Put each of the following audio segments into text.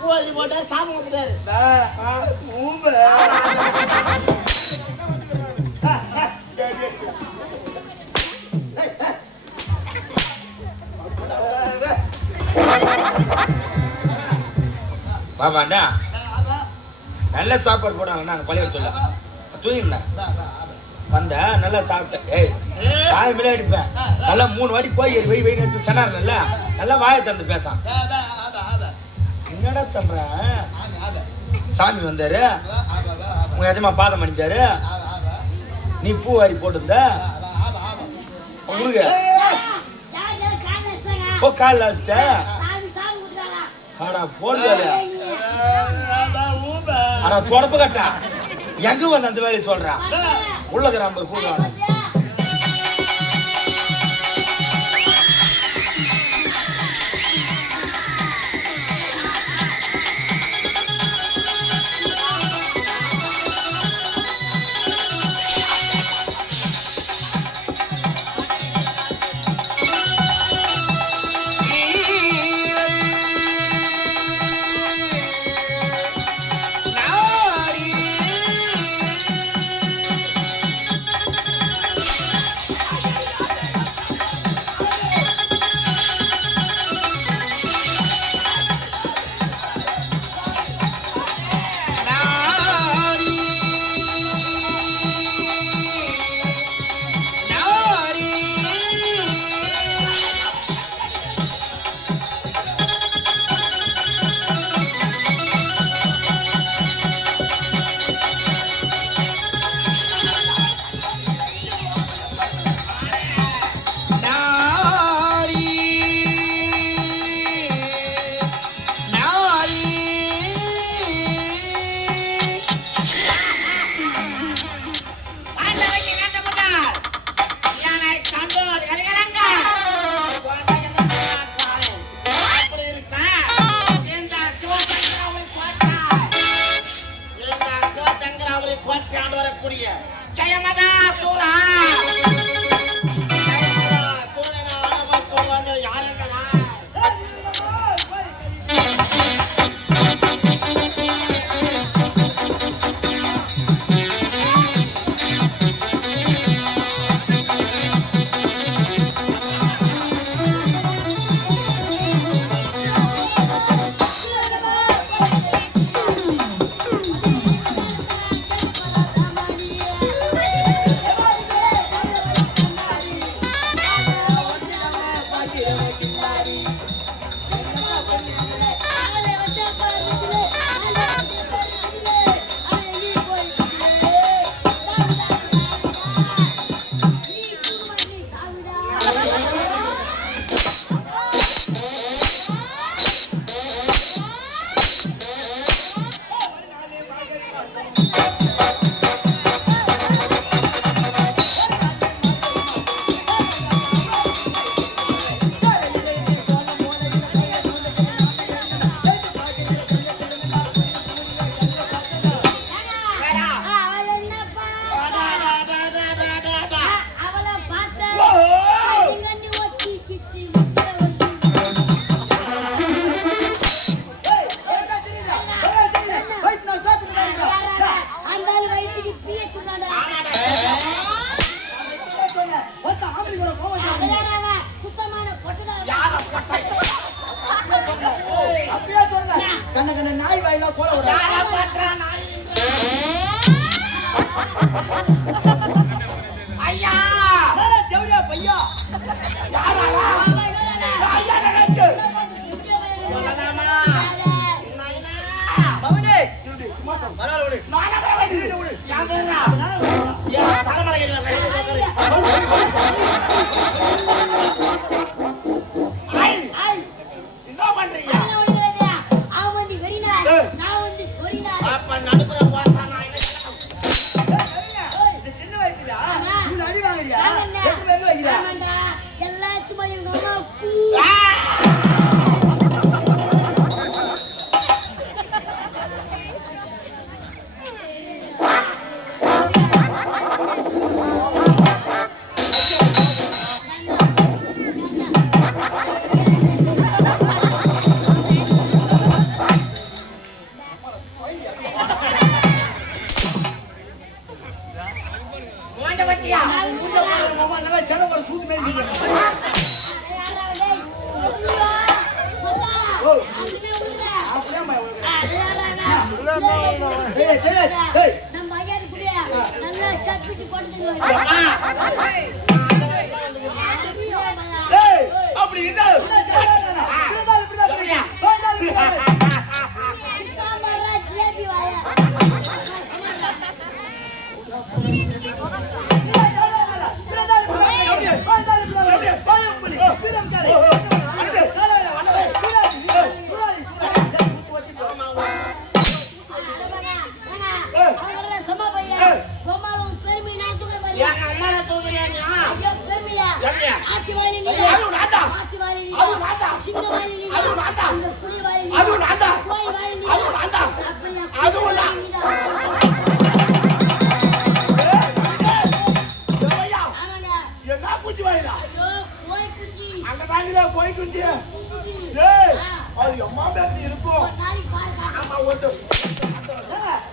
கோழி போட்டா சாப்பிட முடியாது. பாபாண்டா நல்ல சாப்பாடு போடுவாங்க. நாங்கள் பழைய சொல்ல தூங்கிட்டா வந்த நல்லா சாப்பிட்டேன். ஏய் வாய மேலே அடிப்பேன். நல்லா 3 வாட்டி போய் வெய் வெயின்னு எடுத்து சொன்னார். நல்லா வாயை திறந்து பேசான். என்னடா தம்புற சாமி வந்தாரு, உங்க எஜமா பாதம் அணிஞ்சாரு, நீ பூ வாரி போட்டிருந்த உங்களுக்கு ஓ காலில் வச்சுட்ட. ஆனா போடுறாரு ஆனா தொடப்பு கட்டா எங்க வந்து அந்த வேலையை சொல்றான். உள்ள கிராமர் கூடுவாங்க. அதுவே விடுறா. அப்படியே அம்மா விடுறா. நம்ம ஐயாடி புள்ளையா நல்லா சப்பிட்டு போட்டு அப்படி இருந்தா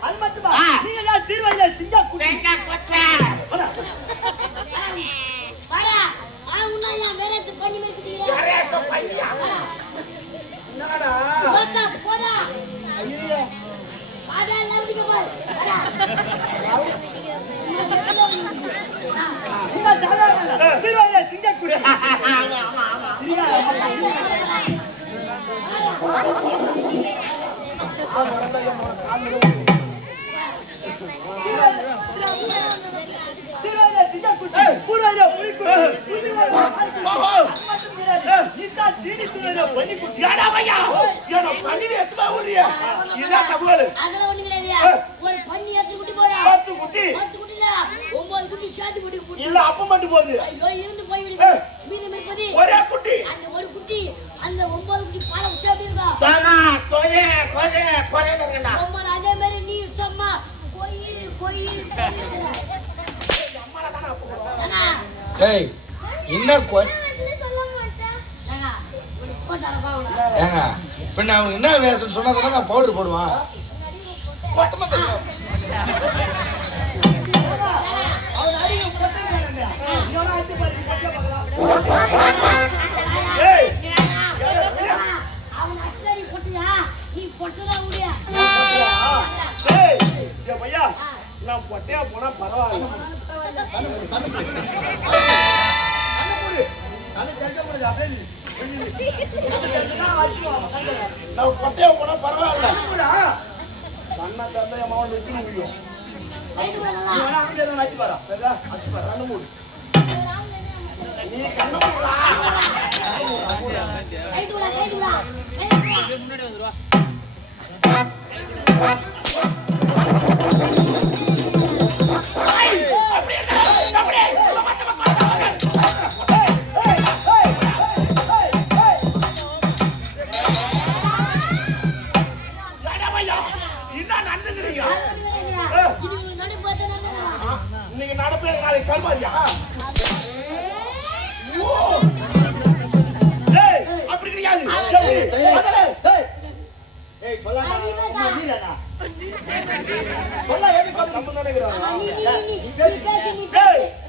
அது மட்டுமா நீங்க தான் சீர்வாயில சிங்கா குட்டி சீர்வாயில சிங்கா குட்டி அப்ப மட்டும் போகுது இருந்து போய் ஒரே குட்டி அந்த ஒரு குட்டி அந்த 9 குட்டி பாலை உச்சாப்பி இருக்கா சாமா கோயே கோயே கோயே இருக்கடா அம்மா அதே மாதிரி நீ சொம்மா கோயில் கோயில் அம்மால தான போறோம் அண்ணா ஏய் என்ன சொல்ல மாட்டேன் அண்ணா ஒரு போட்டால பாவல ஏங்க பின்ன அவனுக்கு என்ன வேஷம் சொன்னா தானே பவுடர் போடுவான் மொத்தமா பேசுறோம் அவன் அடிக்கு போட்டேங்க இவன ஆச்சு பாரு பக்க பார்க்கலாம் ஏய் அவன் அக்ஸரி போட்டியா நீ பொட்டடா ஊடியா ஏய் ஏ பையா நான் பொட்டையா போனா பரவாயில்லை நான் பொட்டையா போனா பரவாயில்ல கண்ணா தந்தை அம்மாவை நிறுத்தி முடியும் நீ கண்ண மூடுறா கைதுடா கைதுடா முன்னாடி வந்துருவா நீங்க நடப்பே நாளைக்கு கல்வாரியா அப்படி கிடையாது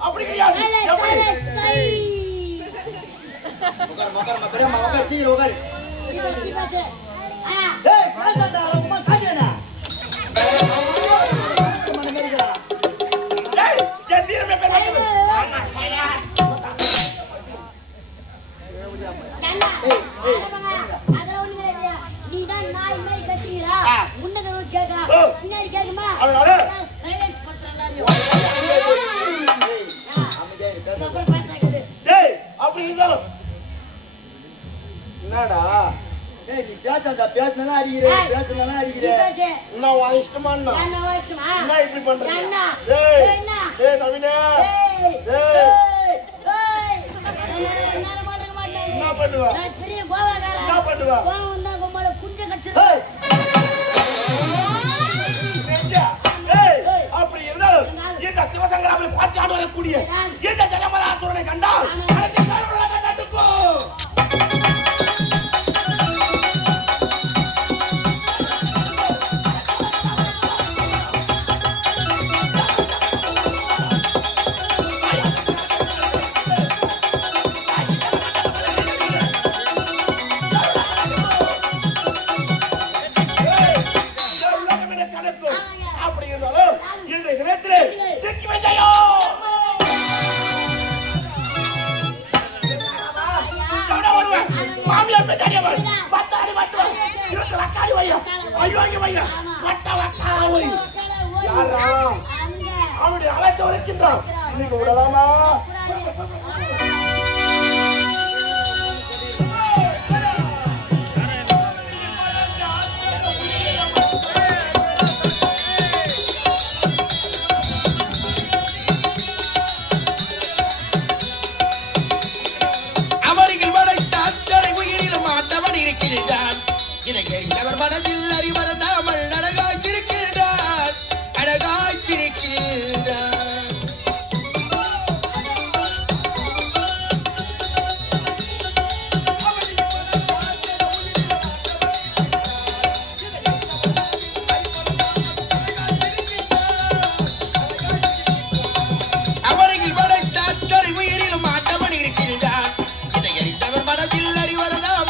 அப்படி கிடையாது என்னடா நீ பேசாத பேசினா அடிக்கிறேன் பேசலாம் அடிக்கிறேன் நான் உன் இஷ்டமா என்ன இப்படி பண்றீங்க நவீனே என்ன பண்ணுவா என்ன பண்ணுவா அப்படி இருந்தாலும் இந்த சிவசங்கராமனை பார்த்து ஆண்டு வரக்கூடிய இந்த ஜெகமதாசுரனை கண்டால் பையன் அயோக்கிய பையன் வட்ட வட்டார ஓடி யாரா அவனுடைய அழைத்து வருகின்றான் இன்னைக்கு விடலாமா இதை எரிந்தவர் மனதில் அறிவறந்தாமல் அழகாய்ச்சிருக்கின்றார் அழகாய்ச்சிருக்கின்றார் அவனையில் படைத்த அத்தனை உயிரிலும் ஆண்டவன் இருக்கின்றான் இதை எரிந்தவர் மனதில் அறிவறந்தாமல்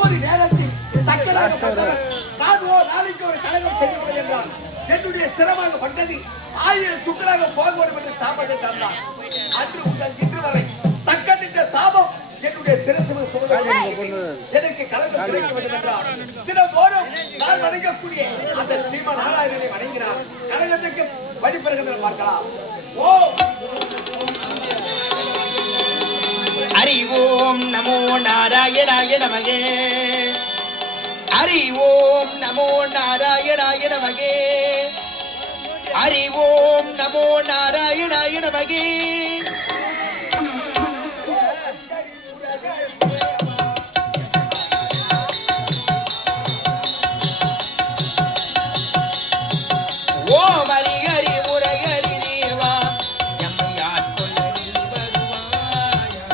ஒரு நேரத்தில் நாளைக்கு ஒரு கழகம் செய்யப்படும் என்றால் என்னுடைய சிரமாக பட்டது 1000 சுக்கராக போக வேண்டும் என்று சாப்பாடு தந்தார். அன்று உங்கள் இன்று வரை தக்கநின்ற சாபம் என்னுடைய சிரசு எனக்கு கலந்து கிடைக்க வேண்டும் என்றார். தினந்தோறும் நான் வணங்கக்கூடிய அந்த ஸ்ரீம நாராயணனை வணங்கினார். கழகத்துக்கு வழிபெறுகின்ற பார்க்கலாம். ஓ ஹரி ஓம் நமோ நாராயணாய நமகே. ஹரி ஓம் நமோ நாராயணாய நமகே. ஹரி ஓம் நமோ நாராயணாய நமகே. ஓம் ஹரி ஹரி முரகரி தேவா எம்மை ஆட்கொள்ள நீ வருவாயா.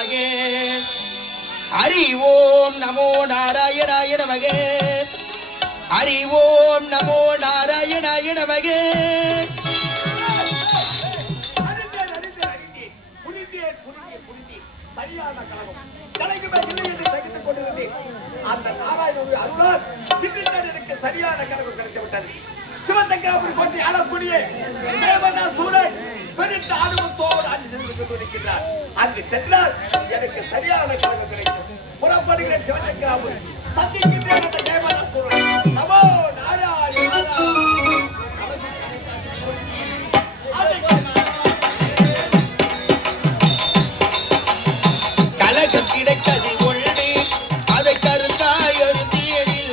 நமகே ஹரி ஓம் நமோ நாராயணாய நமகே ஹரி ஓம் நமோ நாராயணாய நமகே சரியான கலகம் தலைக்கு மேல் இல்லை என்று தகித்துக் கொண்டிருந்தேன். அந்த நாராயணனுடைய அருளால் திடீரென எனக்கு சரியான கலகம் கிடைத்து விட்டது. சிவசங்கராபுரி கோட்டை ஆளக்கூடிய தேவனா சூரன் பெருத்த அனுபவத்தோடு அங்கு சென்று கொண்டிருக்கிறார். அங்கு சென்றால் எனக்கு சரியான கலகம் கிடைக்கும். புறப்படுகிறேன் சிவசங்கராபுரி. சந்திக்கின்றேன் அந்த தேவனா சூரன். நமோ நாராயண கிடைத்தது ஒன்று அதை கருத்தாய் ஒரு தீயடில்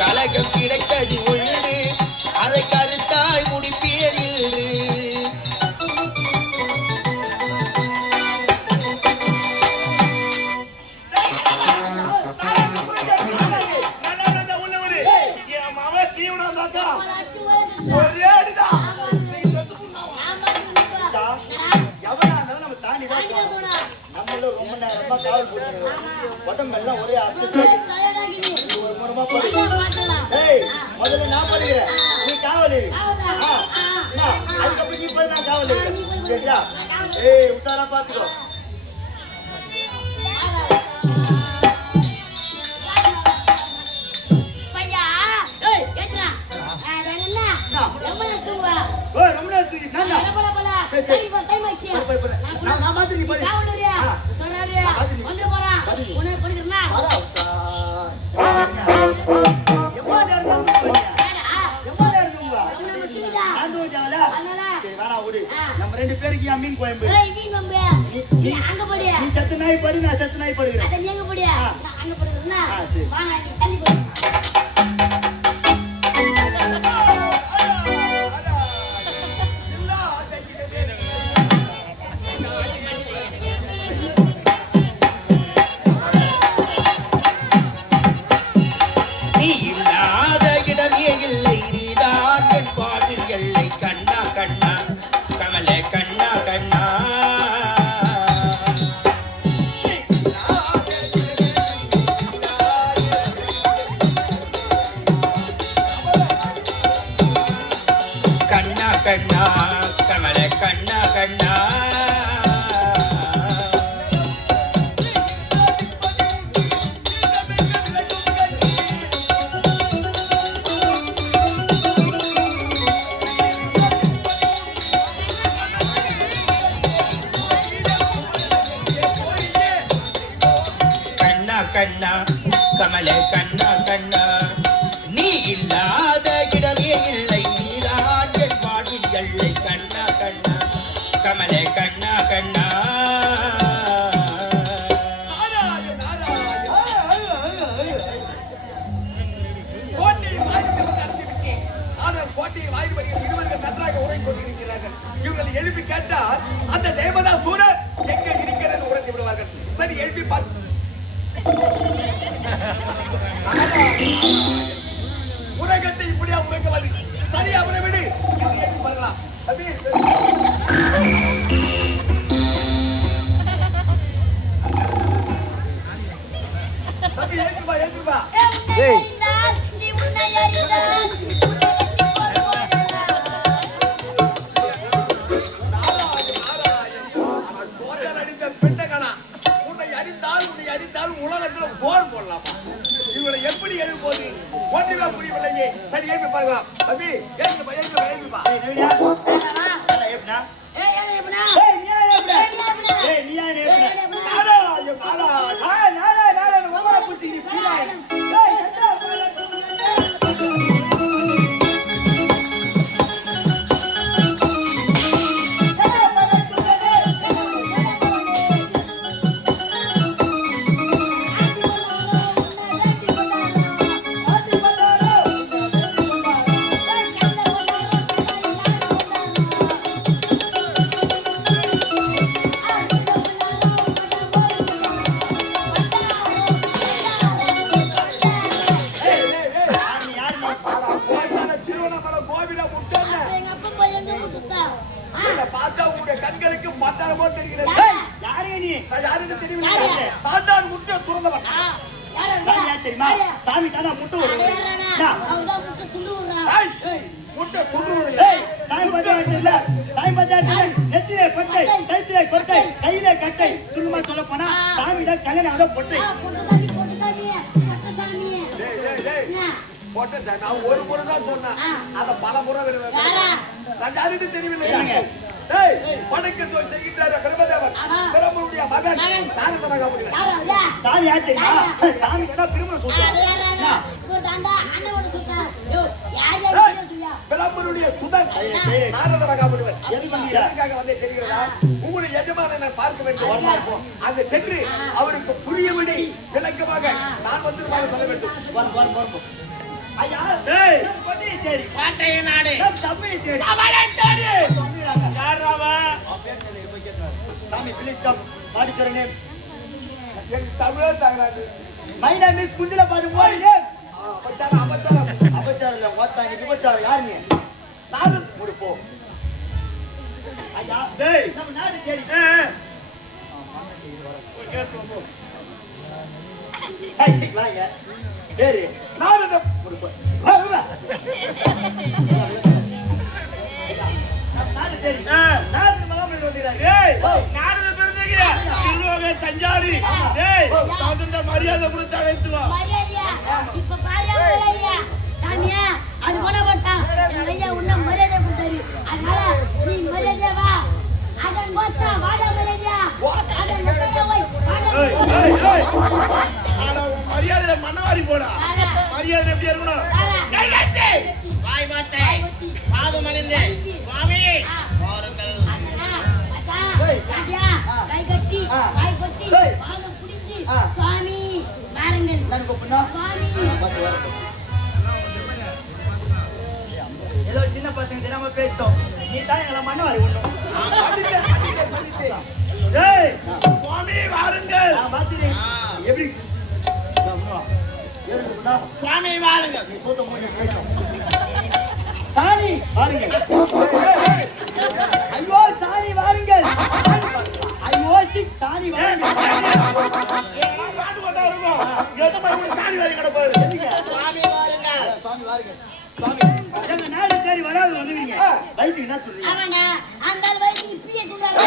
கலகம் கிடைத்தது ஒன்று அதை கருத்தாய் முடிப்பேரில் முதல்ல நான் பண்ணுகிறேன், நீ காவல் அதுக்கப்புறம் நீ போய் நான் காவல் சரியா? உஷாரா பாத்துக்கோ. நான் மாத்திரி போய் நம்ம ரெண்டு பேருக்கு மீன் கோயம்பு. நீ சத்து நாய் படு, நான் சத்து நாய் படுகிறேன். கண்ணா கமல கண்ணா கண்ணா கண்ணா கண்ணா கமல கண்ணா கண்ணா நீ இல்லாத இடமே இல்லை கண்ணா கண்ணா கமலே கண்ணா கண்ணா கோட்டையை வாயில் வருகிற இருவர்கள் நன்றாக உறங்கிக் கொண்டிருக்கிறார்கள். இவர்களை எழுப்பி கேட்டால் அந்த தேவதா சூரர் எங்கே இருக்கிறது உறங்கி விடுவார்கள். சரி, எழுப்பி பார்த்து உலகத்தை இப்படியா உறங்க வருது. சரி, அவரை விடு, எழுப்பி பார்க்கலாம். தம்பி ஏற்றுப்பா, ஏற்றுப்பா. உலகத்தில் போர் போடலாமா? இவங்களை எப்படி எழுப்போது ஒன்றுமே புரியவில்லையே. சரி, எழுப்பி பார்க்கலாம். தம்பி ஏற்றுப்பா, ஏற்றுப்பா, ஏற்றுப்பா. யாரை போல் தெரிகிறது? யாருங்க நீ? நான் யாருன்னு தெரியவில்லை. நான் தான் முட்டை துறந்தவன். சாமி யார் தெரியுமா? சாமி தானா முட்டு விடுறது. அவதான் முட்டை துண்டு விடுறான். ஏய், முட்டை துண்டு ஏய், சாமி பார்த்தா தெரியல. சாமி பார்த்தா தெரியல. நெத்திலே கொட்டை, கைத்திலே கொட்டை, கையிலே கட்டை. சும்மா சொல்ல போனா சாமி தான் கல்யாணம் ஆக பொட்டை. பொட்டசாமி பொட்டசாமி பொட்டசாமி. டேய் டேய் டேய் போட்ட சார் நான் ஒரு முறை தான் சொன்னேன். அத பல முறை வருவேன். நான் யாருன்னு தெரியவில்லை. டேய் பணக்கு தோல் செய்கின்றார் பிரம்மதேவன். பிரம்மனுடைய மகன் நாரத மகாமுனிவர். சாமி யார் தெரியுமா? சாமி கேட்டா திரும்ப சொல்றான். பிரம்மனுடைய சுதன் நாரத மகாமுனிவர். எதற்காக வந்தே தெரிகிறதா? உங்களுடைய எஜமானனை பார்க்க வேண்டும். அங்க சென்று அவருக்கு புரியபடி விளக்கமாக நான் வந்து சொல்ல வேண்டும். வரும் ஐயா டேய் கொடி தேடி பாட்டைய நாடு தம்பி தேடி அவளை தேடி யார் அவன்? சாமி please come. What is your name? எனக்கு தமிழே தகராது. மை நேம் இஸ் குஞ்சில பாரு. What name? அபச்சாரம் அபச்சாரம் அபச்சாரம் இல்ல ஓத்தாங்க விபச்சாரம். யார் நீ? நாடு முடிப்போ. ஐயா டேய் நம்ம நாடு தேடி ஏய் சீ வாங்க டேய் நாடு முடிப்போ. வா வா நம்ம நாடு தேடி நாடு மகாமணி வந்துறாங்க. ஏய் நாடு பிறந்தீங்க இல்லோக சஞ்சாரி. டேய் தகுந்த மரியாதை கொடுத்து அழைத்து வா. மரியாதையா இப்ப பாரியா மரியாதையா சாமியா அது போட மாட்டான். என் ஐயா உன்ன மரியாதை கொடுத்தாரு. அதனால நீ மரியாதையா வா. அதன் போச்சா வாடா மரியாதையா. அதன் போச்சா போய் வாடா. ஏய் ஏய் ஆனா மரியாதை மண்ணவாரி போடா. மரியாதை எப்படி இருக்கணும்? டேய் டேய் வாய் மாட்டே பாது மனிதே சுவாமி வாருங்கள். அச்சா ராஜா கை கட்டி கை கட்டி பாதம் புடிச்சு சுவாமி வாருங்கள். நான் கூப்பிடனா? சுவாமி பாத்து வரட்டும். ஏதோ சின்ன பசங்க தெரியாம பேசிட்டோம். நீ தான் எங்களை மண்ணவாரி ஒண்ணும். ஏய் சுவாமி வாருங்கள். நான் பாத்துறேன். எப்படி ஏறுதுனா சுவாமி வாருங்கள். நீ சோத்த மூடி கேட்கணும். சாணி வாருங்கள். ஐயோ சாணி வாருங்கள். ஐயோ சிக் சாணி வாருங்கள். காட்டு கொண்டா இருக்கும். எதுமே ஒரு சாணி வாரி கிடப்பாரு. சுவாமி வாருங்கள். சாமி வாருங்கள். சாமி எங்க நாடு தேடி வராது வந்துக்கிறீங்க. வைத்தியம் என்ன சொல்றீங்க? ஆமாங்க அந்த வயசு இப்பயே சொல்றாங்க.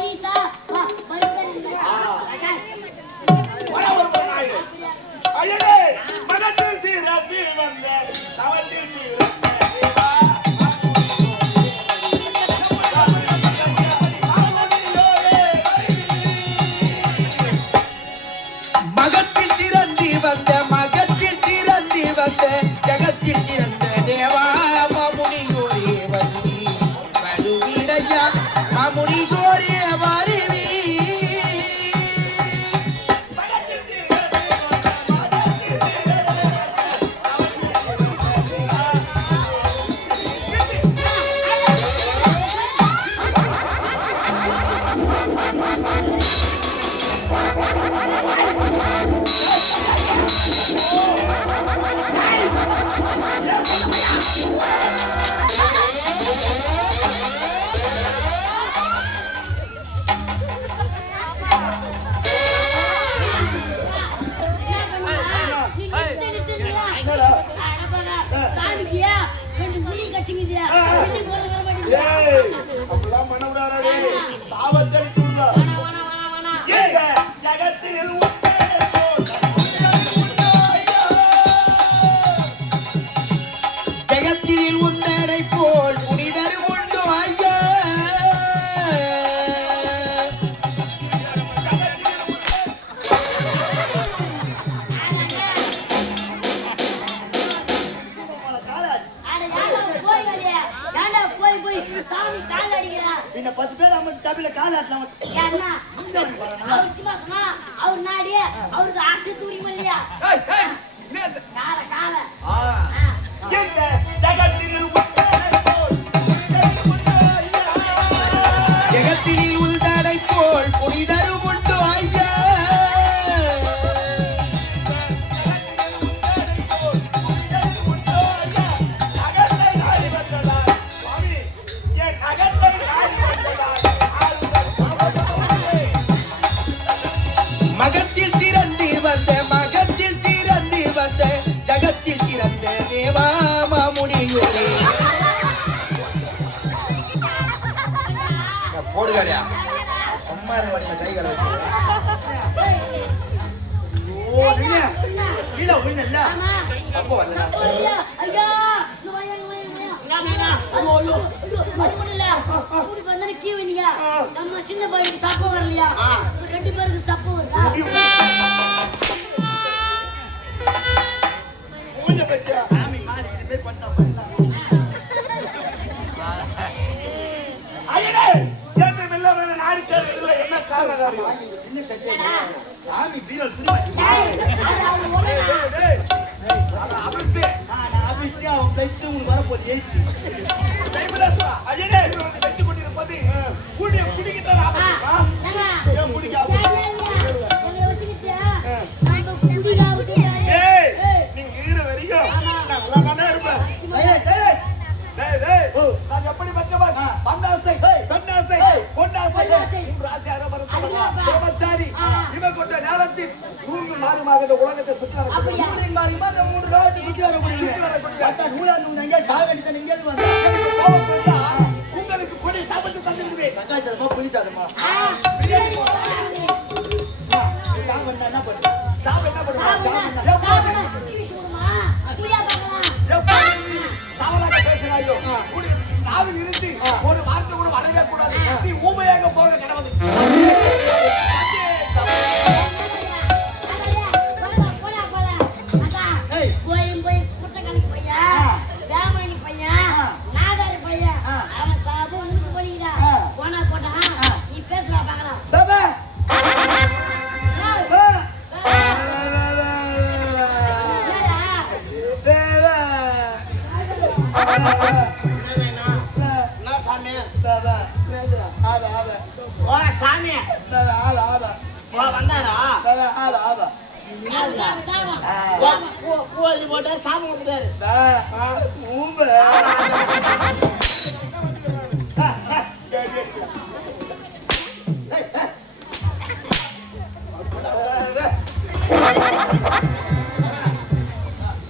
பீசா வா பர்கர். வர ஒரு நாய். ஐயடே மகத்தில் சீராசி வந்த தவத்தில் சீராசி தேவா. மகத்தில் சிறந்தி வந்த மகத்தில் சிறந்தி வந்த ஜகத்தில் சிறந்த தேவா மாமுனி கோரே வருவி வருவீரையா மாமுனி கோரே வருவி. சாமிக்கியா ரெண்டு முடி கட்சிங்கதியா சிட்டி போற மாட்டீங்க. ஏய் அப்பலாம் மனவுடாரே சாவத்தை தூண்டா. ஏங்க ஜகத்தில் ஜகத்தில் உந்தடை போல் புனிதர் உண்டு ஐயா. சாமி கால் அடிக்கிறா. இன்ன 10 பேர் நம்ம சபையில கால் ஆட்டலாம். ஏன்னா அவர் சும்மா சொன்னா அவர் நாடிய அவருக்கு ஆட்டு தூரியும் இல்லையா. ஏய் ஏய் நேத்து கால கால எங்க ஜகத்தில் ஜகத்தில் உந்தடை போல் புனிதர் உண்டு ஐயா. சுவாமி என் அகத்தை போடுகாடியா அம்மா இருக்க கை கடை வச்சு ஓ நின்னு கீழே விழுந்தல்ல ஆமா. அப்போ வரல ஐயா, ஐயா, இங்க வாயா, இங்க வாயா, இங்க வாயா. இங்க மீனா. ஐயோ, ஐயோ, அது மட்டும் இல்ல. ஊருக்கு வந்தோடனே கீ வைங்க. நம்ம சின்ன பையனுக்கு சப்ப வரலையா? இப்ப 2 பேருக்கு சப்ப வருதா? மூஞ்ச பத்தியா? சாமி மாறி இது பேர் பண்ணா பண்ணலாம் ஐயனே கேட்டு மில்லாம நாடி கேட்கல என்ன காரணம் வாங்கி சின்ன சட்டை சாமி பீரல் துணி டேய், அது அவரு ஓடுனா. டேய் அத அபிஷே நான் ஆபீஸ்ல அவன் ஃளைட்ஸ் உனக்கு வர போகுது ஏச்சி டைம்லஸ்வா ஐயனே வந்து வெட்டி கொண்டிருப்பது கூடிய குடிக்கிட்ட ஆ, ஆபத்து ஏங்க, ஏன் குடிக்காம என்னை யோசிக்கிட்டியா? நம்ம குடிடா விட்டுட்டானே. ஏய் ஏய், நீ ஈர வரைக்கும் நான் உலகமே இருப்பேன் சைலண்ட் சைலண்ட் டேய் டேய் நான் எப்படி பட்டவன் பன்னாசை பெண்ணாசை பொன்னாசை பொன்னாசை. மூன்று ஆசை அரபரத்தவன் அதுவாப்பா. பிரம்மச்சாரி ஆ. இவன் கொண்ட ஞானத்தில் மூன்று மாறுமாக இந்த உலகத்தை சுற்றி நடக்கும் அப்படியா? மூணு மாறிமா அந்த மூணு லோகத்தை சுத்தி வர முடியும் பார்த்தா நூலாந்து எங்க சாக வேண்டியது எங்க வந்து எனக்கு கோபம் வந்தா உங்களுக்கு கொடி சாபத்து தந்துடுவேன் தக்காளி சாதமா புளி சாதமா ஆ, பிரியாணி போடுறாங்க. சாதம் என்ன பண்ணுறது சாபம் என்ன பண்ணுவான் சாப்பிடுங்க, சாப்பிடுங்க. டிவி சொல்லுமா? புரியா பார்க்கலாம். தாவலாக பேசுறாயோ நாவில் இருந்து ஒரு வார்த்தை கூட வரவே கூடாது நீ ஊமையாக போக கிடவது பாபா என்ன சாமி? பாபா மேதுரா ஆபா ஆபா ஓ சாமி. பாபா ஆபா ஆபா ஓ வந்தாரா? பாபா ஆபா ஆபா கோழி போட்டாரு சாமி கொடுத்துட்டாரு. பா ஊம்பு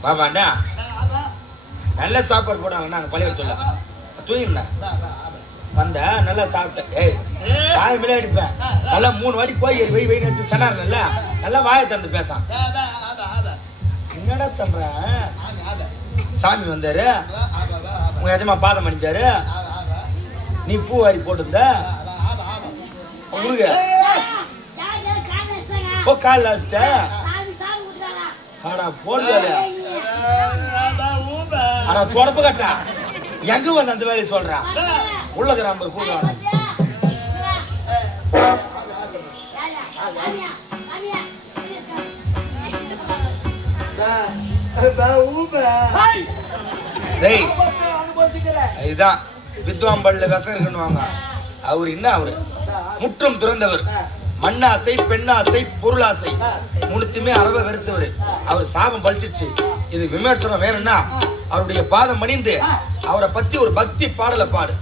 பாபாண்டா நல்ல சாப்பாடு போடுவாங்க நாங்க பழைய சொல்ல தூங்கினா வந்த நல்லா சாப்பிட்டேன் ஏய் வாய் மேலே அடிப்பேன் நல்லா 3 வாட்டி போய் வெய் வெயின்னு எடுத்து சொன்னார்ல நல்லா வாயை திறந்து பேசான் என்னடா தம்புறேன் சாமி வந்தாரு உங்க எஜமா பாதம் அணிஞ்சாரு நீ பூ வாரி போட்டிருந்த உங்களுக்கு ஓ காலில் வச்சுட்ட ஆடா போடுவாரு ஆனா தொடப்பு கட்டா எங்க வந்து அந்த வேலையை சொல்றான் உள்ள கிராமர் பூ டேய் இதுதான் வித்வாம்பல்ல விஷம் இருக்குன்னுவாங்க அவரு என்ன அவரு முற்றும் துறந்தவர் மண்ணாசை பெண்ணாசை பொருளாசை மூணுத்துமே அறவை வெறுத்தவர் அவர் சாபம் பழிச்சிச்சு இது விமர்சனம் வேணும்னா அவருடைய பாதம் மணிந்து அவரை பத்தி ஒரு பக்தி பாடலை பாடு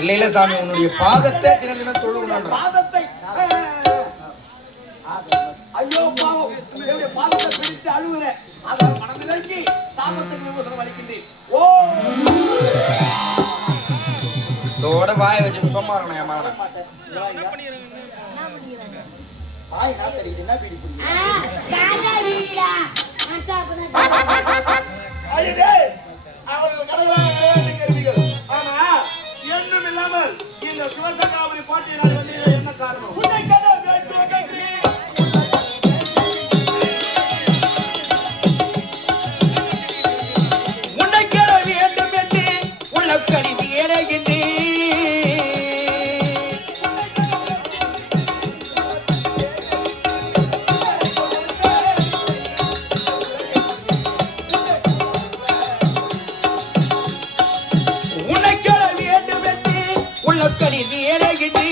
இல்ல இல்ல சாமி உன்னுடைய பாதத்தை தினம் தினம் தொழுவணும் பாதத்தை ஐயோ பாவம் என்னுடைய பாதத்தை பிடித்து அழுகுறேன் அதை மனதிலங்கி சாபத்துக்கு விமோசனம் அளிக்கின்றேன் ஓ தோட வாய வச்சு சும்மா இருக்கணும் என் மகனை அவர்கள் கடவுளாக ஆனா என்னும் இல்லாமல் இந்த சிவசங்கராபுரி கோட்டையினால் வந்து என்ன காரணம் உன்னை கேட வேண்டும் என்று உள்ள கணிதி ஏழைகின்றே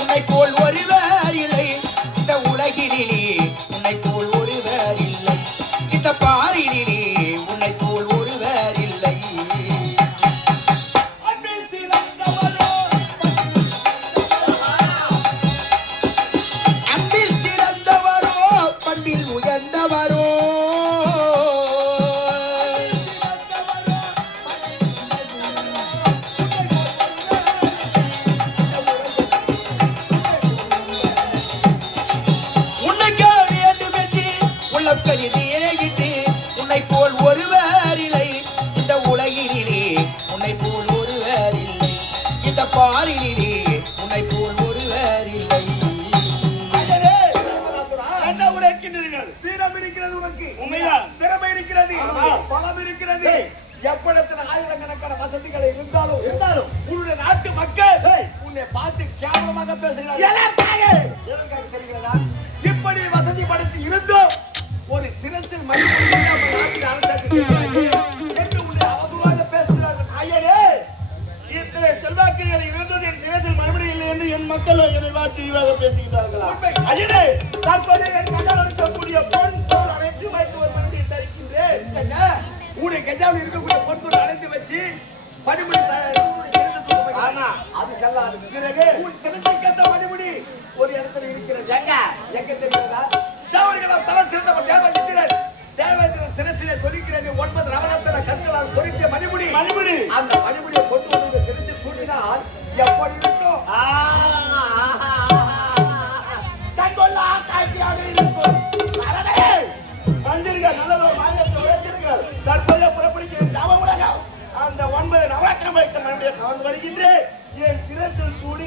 உன்னை உன்னை போல் ஒருவர் இல்லை இந்த உலகினிலே உன்னை போல் ஒருவர் இல்லை இந்த பாரிலே உன்னை போல் ஒருவர் இல்லை அன்பில் சிறந்தவரோ அன்பில் சிறந்தவரோ பண்பில் உயர்ந்தவரோ கணிதேகிட்டு உன்னை போல் ஒருவர் இல்லை இந்த உலகினிலே உன்னை போல் ஒருவர் இல்லை இந்த பாரிலே உன்னை போல் ஒருவர் இல்லை என்ன உரைக்கின்றீர்கள்? தீரம் இருக்கிறது உனக்கு, உண்மைதான். திறமை இருக்கிறது, ஆமா. பலம் இருக்கிறது. எவ்விடத்தில் ஆயிரக்கணக்கான வசதிகளை இருந்தாலும் இருந்தாலும் உன்னுடைய நாட்டு மக்கள் ஏய். உன்னை பார்த்து கேவலமாக பேசுகிறார்கள். எதற்காக தெரிகிறதா? இப்படி வசதி படைத்து இருந்தும் ஒரு சிரத்தில் மனிதன் நாட்டில் அரசாங்கம் என்று உன்னை அவதூறாக பேசுகிறார்கள். ஐயனே, இத்தனை செல்வாக்குகள் இருந்தும் என் சிரத்தில் மறுபடியும் இல்லை என்று என் மக்கள் என்னை பார்த்து இழிவாக பேசுகிறார்களா? உண்மை. ஐயனே, தற்போது என் கண்ணால் இருக்கக்கூடிய பொன் பொருள் அனைத்தும் வைத்து ஒரு மறுபடியும் தரிக்கின்றேன். என்ன? உன்னை கஜாவில் இருக்கக்கூடிய பொன்பொருள் அடைத்து வச்சு பணிமுடி ஆமா. அது செல்லாது. பிறகு உன் சிறந்திற்கேற்ற பணிமுடி ஒரு இடத்துல இருக்கிறது. எங்க தெரிகிறதா? தேவர்களால் தலை சிறந்தவர் தேவேந்திரன். தேவேந்திரன் சிரசிலே கொதிக்கிறது 9 ரவணத்தில கண்களால் பொறித்த மணிமுடி. மறுபடி அந்த மணிமுடியை கொண்டு வந்து சிரத்தில் சூட்டினால் எப்படி இருக்கும்? கண்கொள்ளா காட்சியாக இருக்கும். வரதே, வந்தீர்கள், நல்லதொரு மாநிலத்தை உழைத்தீர்கள். தற்போதைய புறப்படுகிற ஜாம உலகம் அந்த 9 நவராத்திரம் வைத்த மறுபடியும் கவர்ந்து வருகின்றேன். என் சிரசில் சூடி